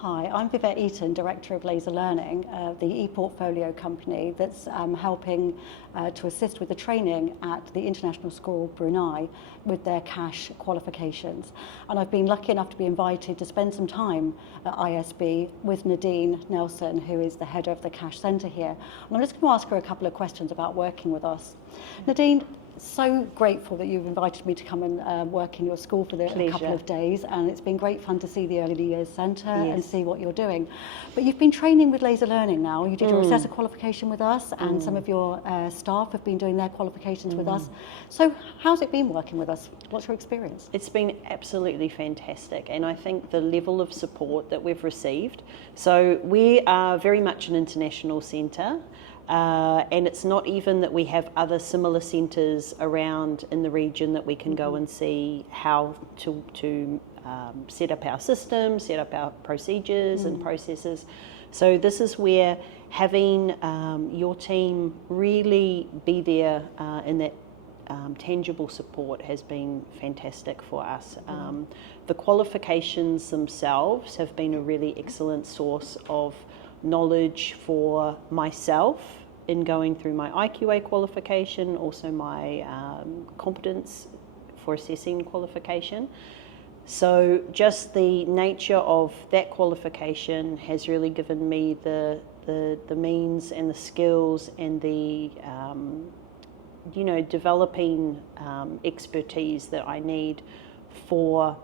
Hi, I'm Vivette Eaton, Director of Laser Learning, the e-Porfolio company that's helping to assist with the training at the International School Brunei with their cash qualifications. And I've been lucky enough to be invited to spend some time at ISB with Nadine Nelson, who is the head of the cash centre here. And I'm just going to ask her a couple of questions about working with us. Nadine, so grateful that you've invited me to come and work in your school for a couple of days, and it's been great fun to see the Early Years Centre and see what you're doing. But you've been training with laser learning now. You did your assessor qualification with us, and some of your staff have been doing their qualifications with us. So how's it been working with us? What's your experience? It's been absolutely fantastic, and I think the level of support that we've received. So we are very much an international centre. And it's not even that we have other similar centres around in the region that we can go and see how to set up our systems, set up our procedures and processes. So this is where having your team really be there in that tangible support has been fantastic for us. The qualifications themselves have been a really excellent source of knowledge for myself in going through my IQA qualification, also my competence for assessing qualification. So just the nature of that qualification has really given me the means and the skills and the developing expertise that I need for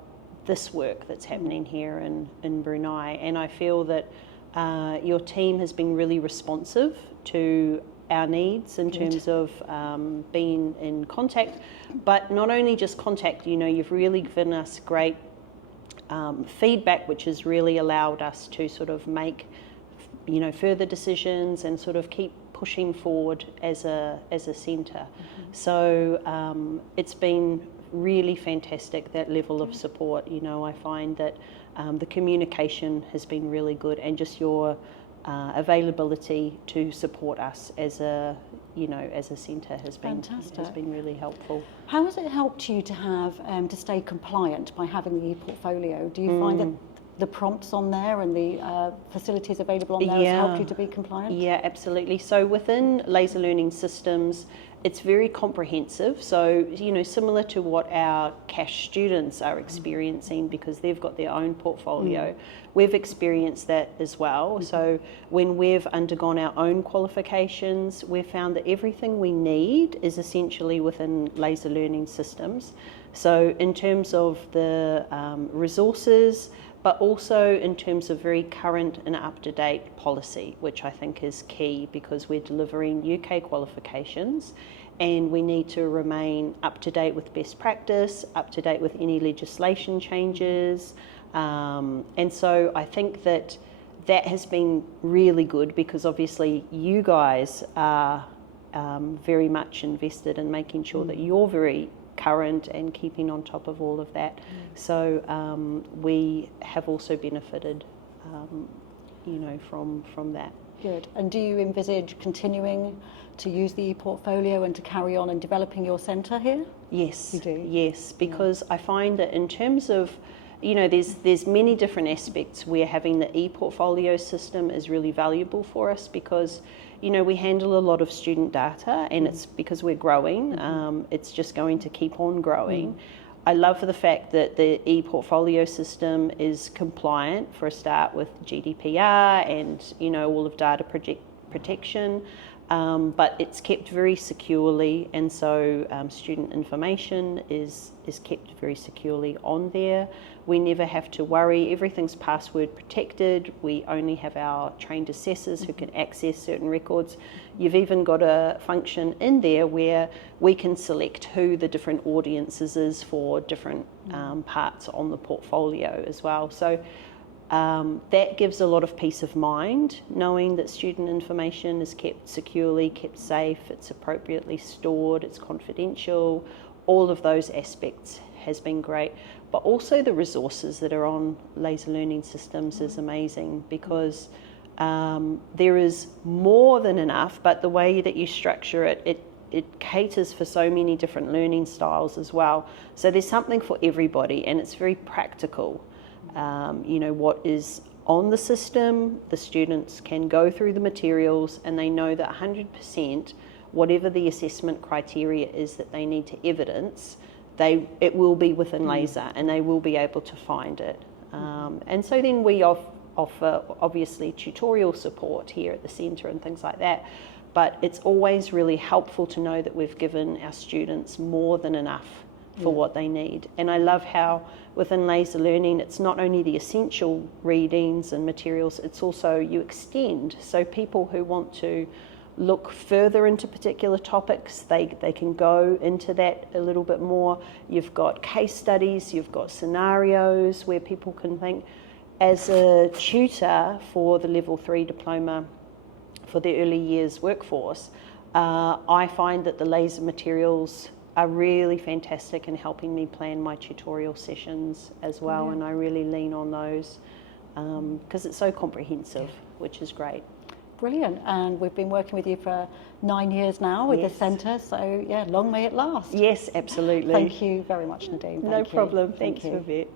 this work that's happening here in Brunei. And I feel that your team has been really responsive to our needs in terms of being in contact, but not only just contact, you've really given us great feedback, which has really allowed us to sort of make, further decisions and sort of keep pushing forward as a centre. So it's been really fantastic, that level of support. I find that the communication has been really good, and just your availability to support us as a centre has been really helpful. How has it helped you to have to stay compliant by having the e-Porfolio? Do you find that the prompts on there and the facilities available on there has helped you to be compliant? Yeah, absolutely. So within laser learning systems, it's very comprehensive. So, similar to what our cash students are experiencing, because they've got their own portfolio, we've experienced that as well. So when we've undergone our own qualifications, we've found that everything we need is essentially within laser learning systems. So in terms of the resources, but also in terms of very current and up-to-date policy, which I think is key, because we're delivering UK qualifications and we need to remain up-to-date with best practice, up-to-date with any legislation changes. And so I think that has been really good, because obviously you guys are very much invested in making sure that you're very current and keeping on top of all of that. So we have also benefited, from that. Good. And do you envisage continuing to use the e-Porfolio and to carry on and developing your centre here? Yes. You do? Yes, because I find that in terms of, there's many different aspects where having the e-Porfolio system is really valuable for us, because we handle a lot of student data, and it's because we're growing, it's just going to keep on growing. I love the fact that the e-Porfolio system is compliant, for a start, with GDPR and all of data protection, but it's kept very securely, and so student information is kept very securely on there. We never have to worry. Everything's password protected. We only have our trained assessors who can access certain records. You've even got a function in there where we can select who the different audiences is for different parts on the portfolio as well. So that gives a lot of peace of mind, knowing that student information is kept securely, kept safe, it's appropriately stored, it's confidential. All of those aspects has been great. But also the resources that are on laser learning systems is amazing, because there is more than enough, but the way that you structure it caters for so many different learning styles as well. So there's something for everybody, and it's very practical. What is on the system, the students can go through the materials and they know that 100%, whatever the assessment criteria is that they need to evidence, it will be within laser and they will be able to find it. And so then we offer obviously tutorial support here at the centre and things like that, but it's always really helpful to know that we've given our students more than enough for what they need. And I love how within laser learning it's not only the essential readings and materials, it's also you extend. So people who want to look further into particular topics, they can go into that a little bit more. You've got case studies, you've got scenarios where people can think. As a tutor for the level 3 diploma for the early years workforce, I find that the laser materials are really fantastic in helping me plan my tutorial sessions as well, and I really lean on those because it's so comprehensive, which is great. Brilliant. And we've been working with you for 9 years now with the centre, so yeah, long may it last. Yes, absolutely. Thank you very much, Nadine. No problem. Thanks, Vivette.